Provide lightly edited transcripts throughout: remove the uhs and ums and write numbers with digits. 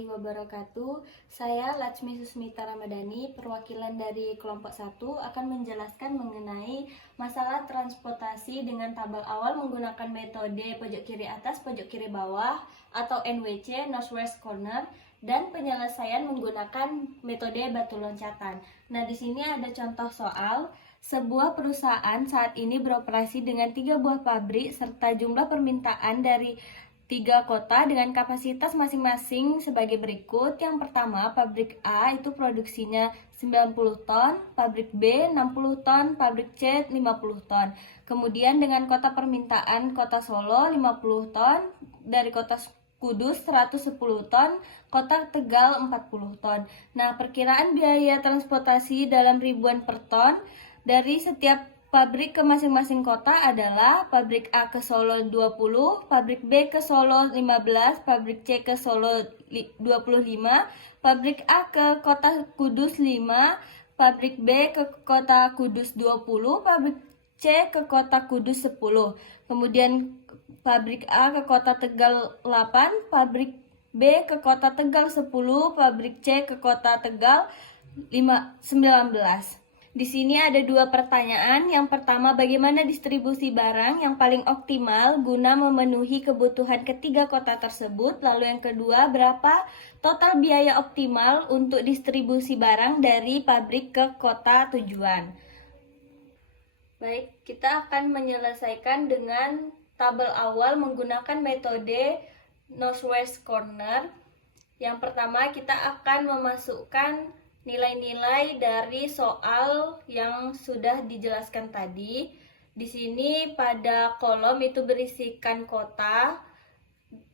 warahmatullahi wabarakatuh. Saya Latsmi Susmita Ramadhani, perwakilan dari kelompok 1 akan menjelaskan mengenai masalah transportasi dengan tabel awal menggunakan metode pojok kiri atas, pojok kiri bawah atau NWC, Northwest Corner, dan penyelesaian menggunakan metode batu loncatan. Nah, di sini ada contoh soal. Sebuah perusahaan saat ini beroperasi dengan 3 buah pabrik serta jumlah permintaan dari 3 kota dengan kapasitas masing-masing sebagai berikut. Yang pertama, pabrik A itu produksinya 90 ton, pabrik B 60 ton, pabrik C 50 ton. Kemudian dengan kota permintaan kota Solo 50 ton, dari kota Kudus 110 ton, kota Tegal 40 ton. Nah, perkiraan biaya transportasi dalam ribuan per ton dari setiap pabrik ke masing-masing kota adalah pabrik A ke Solo 20, pabrik B ke Solo 15, pabrik C ke Solo 25, pabrik A ke kota Kudus 5, pabrik B ke kota Kudus 20, pabrik C ke kota Kudus 10. Kemudian pabrik A ke kota Tegal 8, pabrik B ke kota Tegal 10, pabrik C ke kota Tegal 19. Di sini ada 2 pertanyaan. Yang pertama, bagaimana distribusi barang yang paling optimal guna memenuhi kebutuhan ketiga kota tersebut? Lalu yang kedua, berapa total biaya optimal untuk distribusi barang dari pabrik ke kota tujuan? Baik, kita akan menyelesaikan dengan tabel awal menggunakan metode Northwest Corner. Yang pertama, kita akan memasukkan nilai-nilai dari soal yang sudah dijelaskan tadi. Di sini pada kolom itu berisikan kota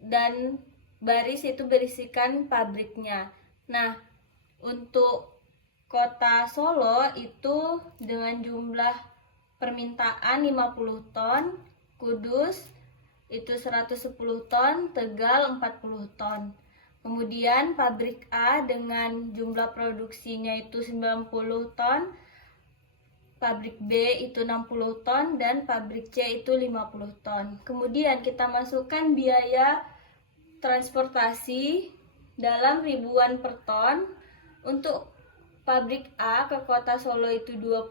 dan baris itu berisikan pabriknya. Nah, untuk kota Solo itu dengan jumlah permintaan 50 ton, Kudus itu 110 ton, Tegal 40 ton. Kemudian pabrik A dengan jumlah produksinya itu 90 ton, pabrik B itu 60 ton, dan pabrik C itu 50 ton. Kemudian kita masukkan biaya transportasi dalam ribuan per ton. Untuk pabrik A ke kota Solo itu 20,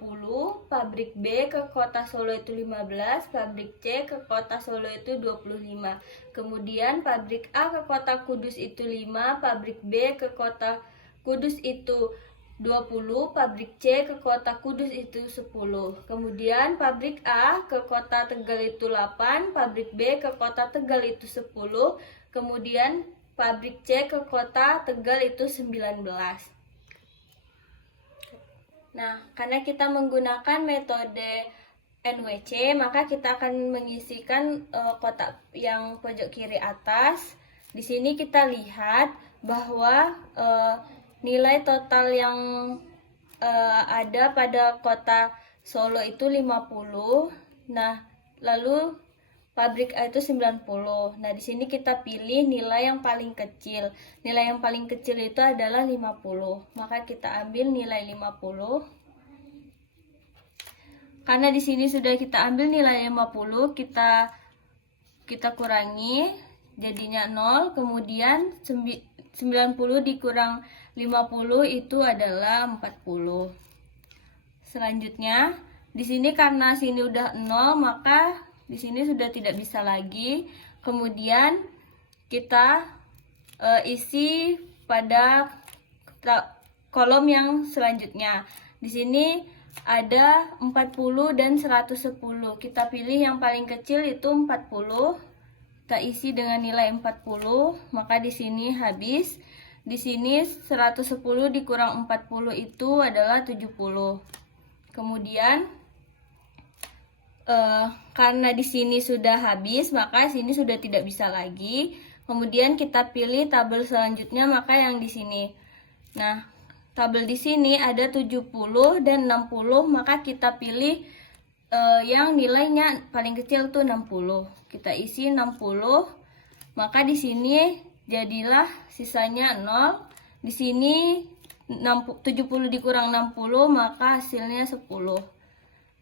pabrik B ke kota Solo itu 15, pabrik C ke kota Solo itu 25. Kemudian pabrik A ke kota Kudus itu 5, pabrik B ke kota Kudus itu 20, pabrik C ke kota Kudus itu 10. Kemudian pabrik A ke kota Tegal itu 8, pabrik B ke kota Tegal itu 10. Kemudian pabrik C ke kota Tegal itu 19. Nah, karena kita menggunakan metode NWC, maka kita akan mengisikan kotak yang pojok kiri atas. Di sini kita lihat bahwa nilai total yang ada pada kota Solo itu 50. Nah, lalu pabrik A itu 90. Nah, di sini kita pilih nilai yang paling kecil. Nilai yang paling kecil itu adalah 50. Maka kita ambil nilai 50. Karena di sini sudah kita ambil nilai 50, kita kurangi jadinya 0. Kemudian 90 dikurang 50 itu adalah 40. Selanjutnya, di sini karena sini udah 0, maka di sini sudah tidak bisa lagi. Kemudian kita isi pada kolom yang selanjutnya. Di sini ada 40 dan 110. Kita pilih yang paling kecil itu 40. Kita isi dengan nilai 40, maka di sini habis. Di sini 110 dikurang 40 itu adalah 70. Kemudian karena di sini sudah habis, maka sini sudah tidak bisa lagi. Kemudian kita pilih tabel selanjutnya, maka yang di sini. Nah, tabel di sini ada 70 dan 60, maka kita pilih yang nilainya paling kecil tuh 60. Kita isi 60, maka di sini jadilah sisanya 0. Di sini 70 dikurang 60, maka hasilnya 10.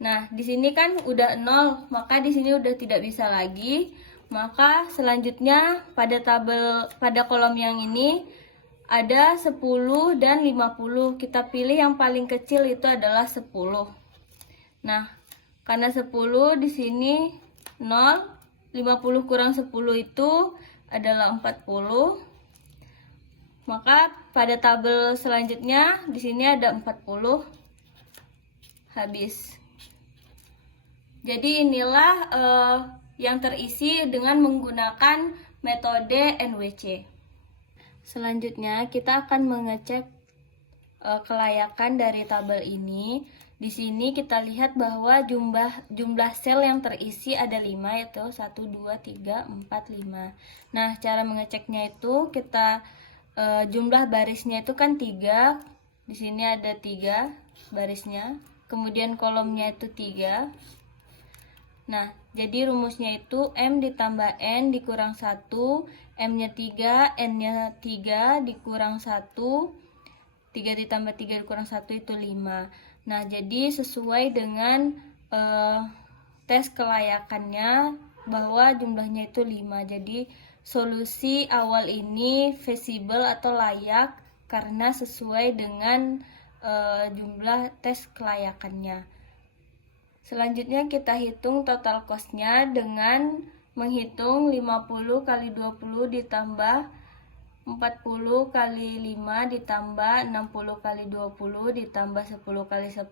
Nah, di sini kan udah 0, maka di sini udah tidak bisa lagi. Maka selanjutnya pada kolom yang ini ada 10 dan 50. Kita pilih yang paling kecil itu adalah 10. Nah, karena 10 di sini 0, 50 kurang 10 itu adalah 40. Maka pada tabel selanjutnya di sini ada 40 habis. Jadi inilah yang terisi dengan menggunakan metode NWC. Selanjutnya kita akan mengecek kelayakan dari tabel ini. Di sini kita lihat bahwa jumlah sel yang terisi ada 5, yaitu 1, 2, 3, 4, 5. Nah, cara mengeceknya itu kita jumlah barisnya itu kan 3. Di sini ada 3 barisnya. Kemudian kolomnya itu 3. Nah, jadi rumusnya itu M ditambah N dikurang 1, M-nya 3, N-nya 3 dikurang 1, 3 ditambah 3 dikurang 1 itu 5. Nah, jadi sesuai dengan tes kelayakannya bahwa jumlahnya itu 5. Jadi solusi awal ini feasible atau layak karena sesuai dengan jumlah tes kelayakannya. Selanjutnya kita hitung total cost-nya dengan menghitung 50 kali 20 ditambah 40 kali 5 ditambah 60 kali 20 ditambah 10 kali 10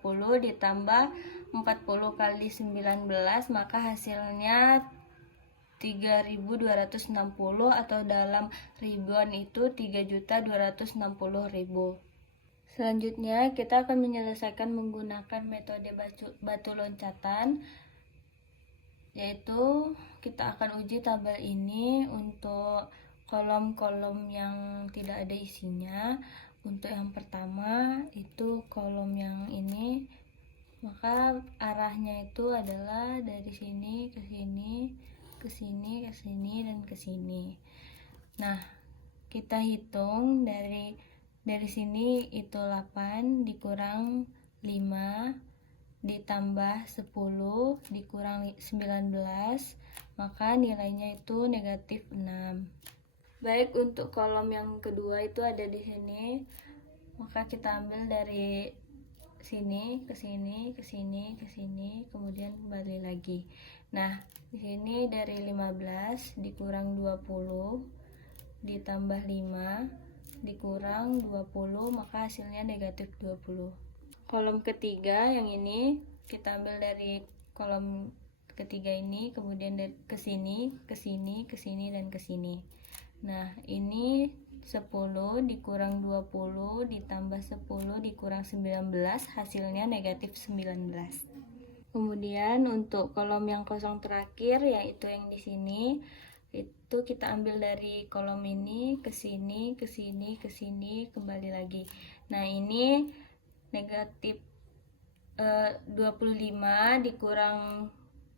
ditambah 40 kali 19, maka hasilnya 3.260 atau dalam ribuan itu 3.260.000. Selanjutnya kita akan menyelesaikan menggunakan metode batu loncatan, yaitu kita akan uji tabel ini untuk kolom-kolom yang tidak ada isinya. Untuk yang pertama itu kolom yang ini, maka arahnya itu adalah dari sini ke sini, ke sini, ke sini, dan ke sini. Nah, kita hitung dari sini itu 8 dikurang 5 ditambah 10 dikurang 19, maka nilainya itu negatif 6. Baik, untuk kolom yang kedua itu ada di sini, maka kita ambil dari sini ke sini, ke sini, ke sini, kemudian kembali lagi. Nah, di sini dari 15 dikurang 20 ditambah 5 dikurang 20, maka hasilnya negatif 20. Kolom ketiga yang ini kita ambil dari kolom ketiga ini, kemudian dari ke sini, ke sini, ke sini, dan ke sini. Nah, ini 10 dikurang 20 ditambah 10 dikurang 19, hasilnya negatif 19. Kemudian untuk kolom yang kosong terakhir, yaitu yang di sini, itu kita ambil dari kolom ini ke sini, ke sini, ke sini, kembali lagi. Nah, ini negatif 25 dikurang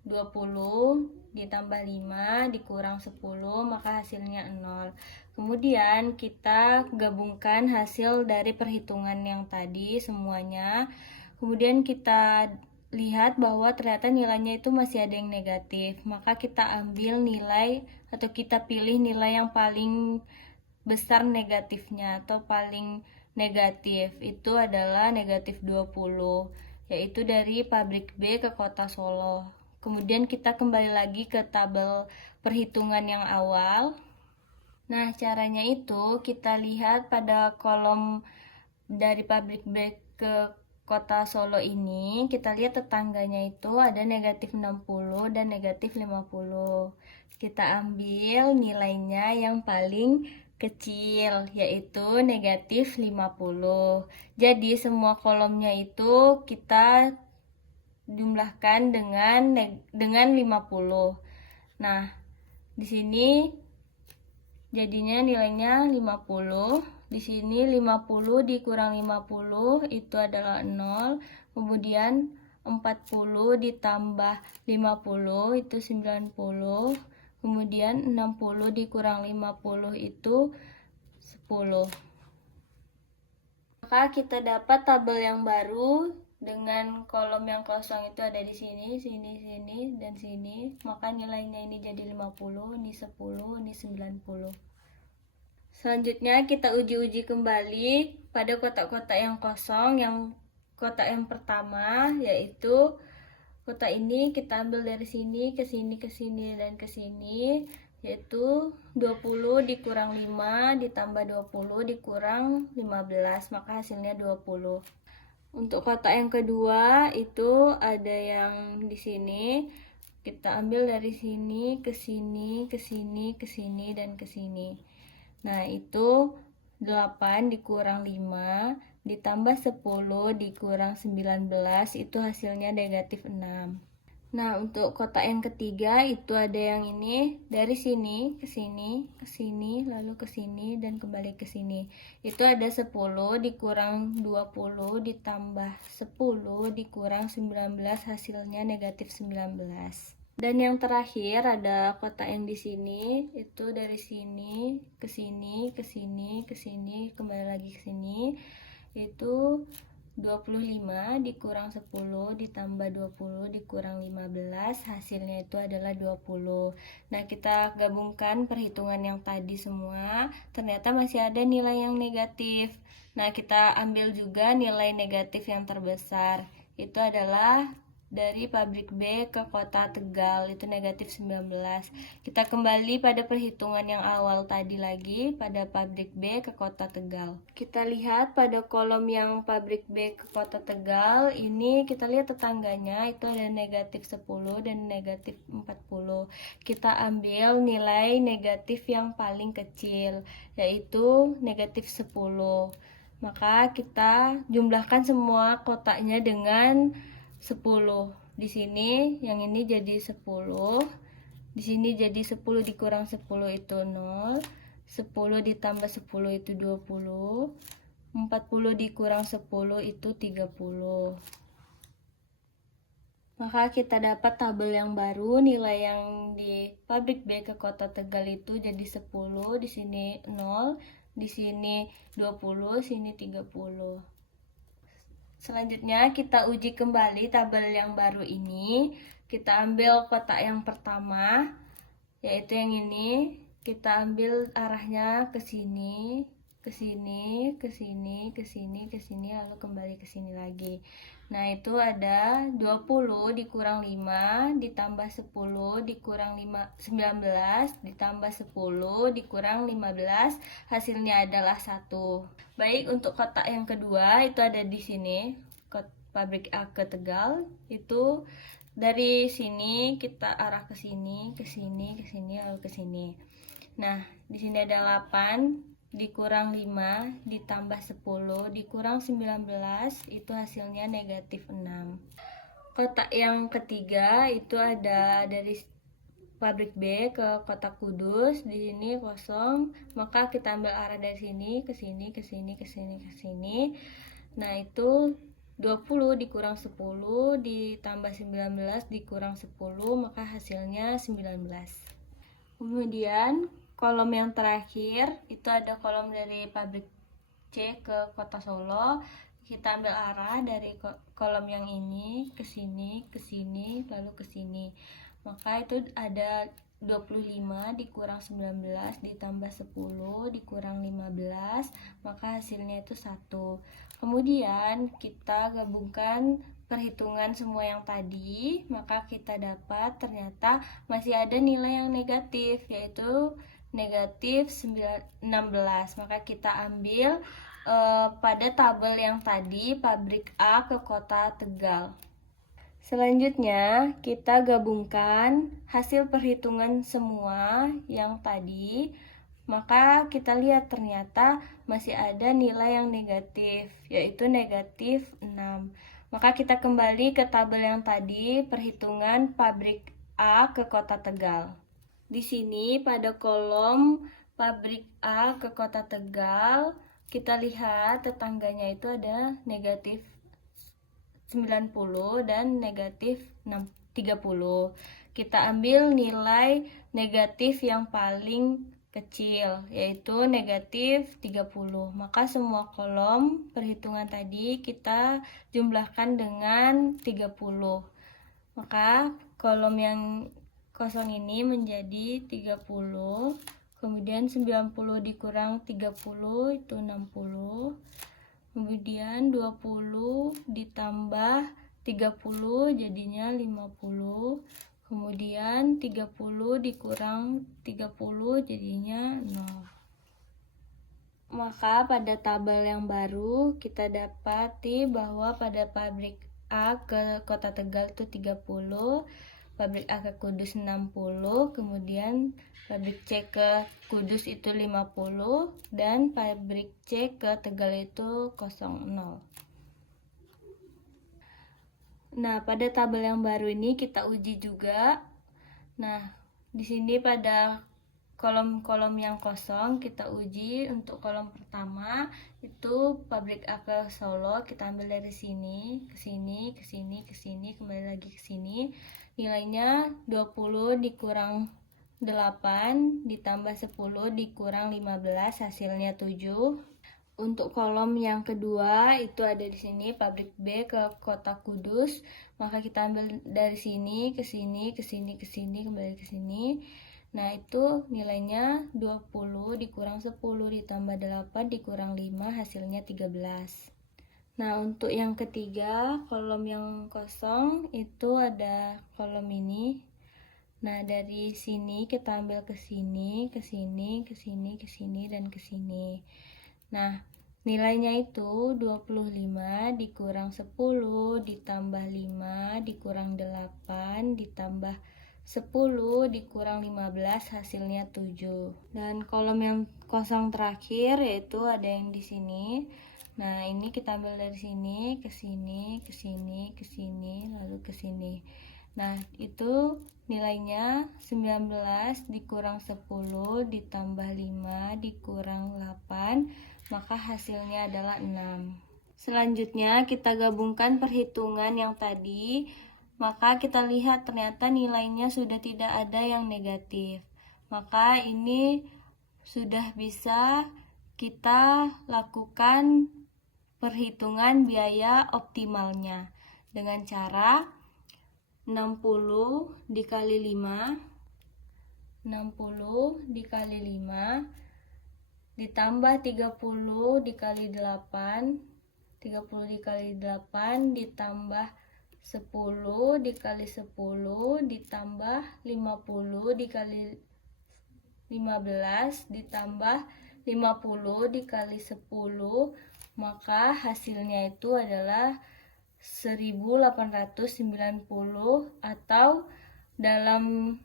20 ditambah 5 dikurang 10, maka hasilnya 0. Kemudian kita gabungkan hasil dari perhitungan yang tadi semuanya. Kemudian kita lihat bahwa ternyata nilainya itu masih ada yang negatif. Maka kita ambil nilai atau kita pilih nilai yang paling besar negatifnya atau paling negatif. Itu adalah negatif 20, yaitu dari pabrik B ke kota Solo. Kemudian kita kembali lagi ke tabel perhitungan yang awal. Nah, caranya itu kita lihat pada kolom dari pabrik B ke kota Solo ini, kita lihat tetangganya itu ada negatif 60 dan negatif 50. Kita ambil nilainya yang paling kecil, yaitu negatif 50. Jadi semua kolomnya itu kita jumlahkan dengan 50. Nah, di sini jadinya nilainya 50. Di sini 50 dikurang 50 itu adalah 0. Kemudian 40 ditambah 50 itu 90. Kemudian 60 dikurang 50 itu 10. Maka kita dapat tabel yang baru dengan kolom yang kosong itu ada di sini, sini, sini, dan sini. Maka nilainya ini jadi 50, ini 10, ini 90. Selanjutnya kita uji-uji kembali pada kotak-kotak yang kosong. Yang kotak yang pertama yaitu kotak ini kita ambil dari sini ke sini ke sini dan ke sini, yaitu 20 dikurang 5 ditambah 20 dikurang 15, maka hasilnya 20. Untuk kotak yang kedua itu ada yang di sini. Kita ambil dari sini ke sini, ke sini, ke sini dan ke sini. Nah, itu 8 dikurang 5 ditambah 10 dikurang 19, itu hasilnya negatif 6. Nah, untuk kotak yang ketiga itu ada yang ini, dari sini ke sini, ke sini, lalu ke sini dan kembali ke sini. Itu ada 10 dikurang 20 ditambah 10 dikurang 19, hasilnya negatif 19. Dan yang terakhir ada kotak yang di sini, itu dari sini ke sini, ke sini, ke sini, kembali lagi ke sini. Itu 25 dikurang 10 ditambah 20 dikurang 15, hasilnya itu adalah 20. Nah, kita gabungkan perhitungan yang tadi semua, ternyata masih ada nilai yang negatif. Nah, kita ambil juga nilai negatif yang terbesar, itu adalah dari pabrik B ke kota Tegal, itu negatif 19. Kita kembali pada perhitungan yang awal tadi lagi, pada pabrik B ke kota Tegal. Kita lihat pada kolom yang pabrik B ke kota Tegal, ini kita lihat tetangganya itu ada negatif 10 dan negatif 40. Kita ambil nilai negatif yang paling kecil, yaitu negatif 10. Maka kita jumlahkan semua kotaknya dengan 10. Di sini yang ini jadi 10. Di sini jadi 10 dikurang 10 itu 0. 10 ditambah 10 itu 20. 40 dikurang 10 itu 30. Maka kita dapat tabel yang baru, nilai yang di pabrik B ke kota Tegal itu jadi 10, di sini 0, di sini 20, sini 30. Selanjutnya kita uji kembali tabel yang baru ini. Kita ambil kotak yang pertama, yaitu yang ini. Kita ambil arahnya ke sini, ke sini, ke sini, ke sini, ke sini, lalu kembali ke sini lagi. Nah, itu ada 20 dikurang 5 ditambah 10 dikurang 19 ditambah 10 dikurang 15, hasilnya adalah 1. Baik, untuk kotak yang kedua itu ada di sini, pabrik A ke Tegal. Itu dari sini kita arah ke sini, ke sini, ke sini, lalu ke sini. Nah, di sini ada 8 dikurang 5 ditambah 10 dikurang 19, itu hasilnya negatif 6. Kotak yang ketiga itu ada dari pabrik B ke kota Kudus. Di sini kosong, maka kita ambil arah dari sini ke sini, ke sini, ke sini, ke sini. Nah, itu 20 dikurang 10 ditambah 19 dikurang 10, maka hasilnya 19. Kemudian kolom yang terakhir itu ada kolom dari pabrik C ke kota Solo. Kita ambil arah dari kolom yang ini ke sini, lalu ke sini. Maka itu ada 25 dikurang 19 ditambah 10 dikurang 15, maka hasilnya itu 1. Kemudian kita gabungkan perhitungan semua yang tadi, maka kita dapat ternyata masih ada nilai yang negatif, yaitu negatif 16. Maka kita ambil pada tabel yang tadi, pabrik A ke kota Tegal. Selanjutnya, kita gabungkan hasil perhitungan semua yang tadi, maka kita lihat ternyata masih ada nilai yang negatif, yaitu negatif 6. Maka kita kembali ke tabel yang tadi, perhitungan pabrik A ke kota Tegal. Di sini pada kolom pabrik A ke kota Tegal, kita lihat tetangganya itu ada negatif 90 dan negatif 30. Kita ambil nilai negatif yang paling kecil, yaitu negatif 30. Maka semua kolom perhitungan tadi kita jumlahkan dengan 30. Maka kolom yang kosong ini menjadi 30, kemudian 90 dikurang 30 itu 60, kemudian 20 ditambah 30 jadinya 50, kemudian 30 dikurang 30 jadinya 0. Maka pada tabel yang baru kita dapati bahwa pada pabrik A ke Kota Tegal itu 30, pabrik A ke Kudus 60, kemudian pabrik C ke Kudus itu 50, dan pabrik C ke Tegal itu 00. Nah, pada tabel yang baru ini kita uji juga. Nah, di sini pada kolom-kolom yang kosong kita uji. Untuk kolom pertama itu pabrik A ke Solo, kita ambil dari sini ke sini, ke sini, ke sini, kembali lagi ke sini. Nilainya 20 dikurang 8 ditambah 10 dikurang 15, hasilnya 7. Untuk kolom yang kedua itu ada di sini pabrik B ke Kota Kudus, maka kita ambil dari sini ke sini, ke sini, ke sini, kembali ke sini. Nah, itu nilainya 20 dikurang 10 ditambah 8 dikurang 5, hasilnya 13. Nah, untuk yang ketiga, kolom yang kosong itu ada kolom ini. Nah, dari sini kita ambil ke sini, ke sini, ke sini, ke sini, dan ke sini. Nah, nilainya itu 25 dikurang 10 ditambah 5 dikurang 8 ditambah 10 dikurang 15, hasilnya 7. Dan kolom yang kosong terakhir yaitu ada yang di sini. Nah, ini kita ambil dari sini ke sini, ke sini, ke sini, lalu ke sini. Nah, itu nilainya 19 dikurang 10 ditambah 5 dikurang 8, maka hasilnya adalah 6. Selanjutnya kita gabungkan perhitungan yang tadi, maka kita lihat ternyata nilainya sudah tidak ada yang negatif. Maka ini sudah bisa kita lakukan perhitungan biaya optimalnya dengan cara 60 dikali 5, 60 dikali 5 ditambah 30 dikali 8, 30 dikali 8 ditambah 10 dikali 10 ditambah 50 dikali 15 ditambah 50 dikali 10, maka hasilnya itu adalah 1890, atau dalam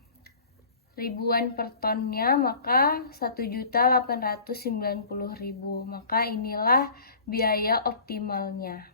ribuan per tonnya maka 1.890.000. Maka inilah biaya optimalnya.